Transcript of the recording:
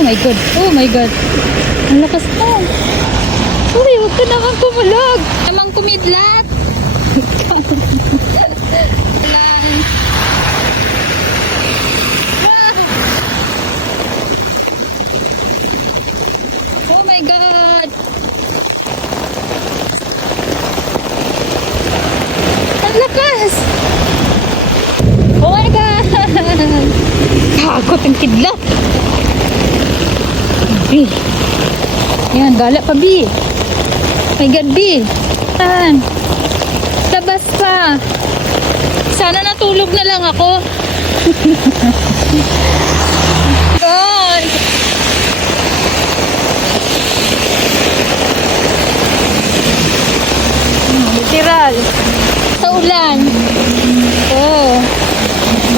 Oh my God. Oh my God. Ang lakas mo. Uy, huwag ka naman kumulog. Namang kumidlat. Ulan. Ah. Oh my God. Ang lakas. Oh my God. Kagot ang kidlat. B. Yan, gala pa B. My God, B. Yan. Labas pa. Sana natulog na lang ako. God. Literal. Sa ulan. Oh.